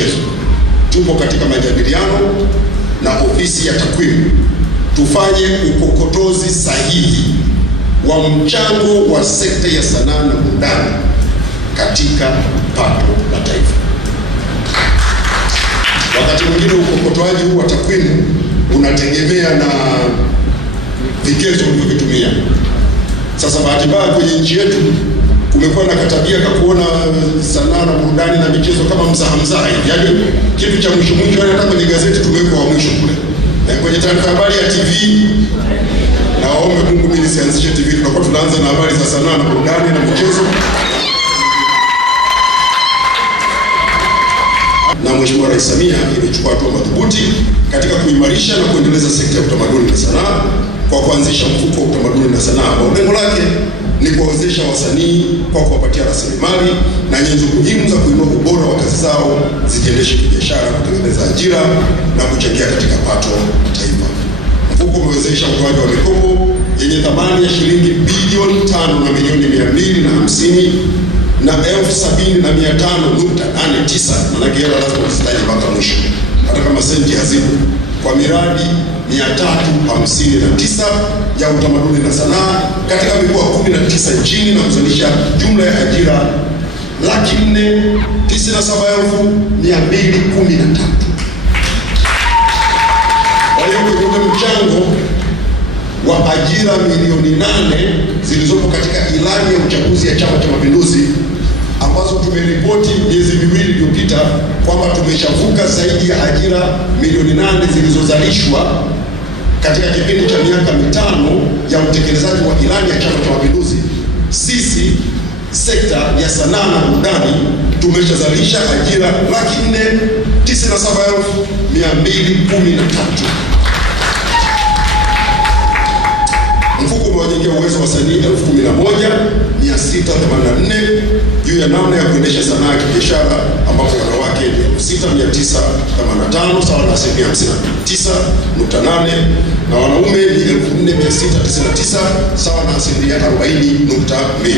michezo. Tupo katika majadiliano na ofisi ya takwimu tufanye ukokotozi sahihi wa mchango wa sekta ya sanaa na burudani katika pato la taifa. Wakati mwingine ukokotoaji huu wa takwimu unategemea na vigezo ulivyovitumia. Sasa bahati mbaya kwenye nchi yetu kumekuwa na katabia ka kuona sanaa na burudani na michezo kama mzaha, yaani kitu cha mwisho, hata kwenye gazeti tumeweka wa mwisho kule. Kwenye taarifa habari ya TV, na waombe Mungu mimi nisianzishe TV, tunakuwa tunaanza na habari za sanaa na burudani na michezo. Na Mheshimiwa Rais Samia imechukua hatua madhubuti katika kuimarisha na kuendeleza sekta ya utamaduni na sanaa kwa kuanzisha mfuko wa utamaduni na sanaa ambao lengo lake ni kuwawezesha wasanii kwa kuwapatia rasilimali na nyenzo muhimu za kuinua ubora wa kazi zao, zijiendeshe kibiashara, kutengeneza ajira na kuchangia katika pato la taifa. Mfuko umewezesha utoaji wa mikopo yenye thamani ya shilingi bilioni 5 na milioni 250 na 70,500.89, maana hela lazima usitaje mpaka mwisho, hata kama senti hazipo, kwa miradi 359 ya utamaduni na sanaa katika mikoa 19 nchini na kuzalisha jumla ya ajira 497,213. Kwa hiyo kwenye mchango wa ajira milioni 8 zilizopo katika ilani ya uchaguzi ya Chama cha Mapinduzi ambazo tumeripoti miezi miwili iliyopita kwamba tumeshavuka zaidi ya ajira milioni 8 zilizozalishwa katika kipindi cha miaka 5 ya utekelezaji wa ilani ya Chama cha Mapinduzi. Sisi sekta ya sanaa na burudani tumeshazalisha ajira 497,213. Mfuko umewajengea uwezo wasanii 11,684 juu ya namna ya kuendesha sanaa ya kibiashara, ambapo wanawake ni 6,985 sawa na 59.8 na wanaume ni 4,699 sawa na 40.2.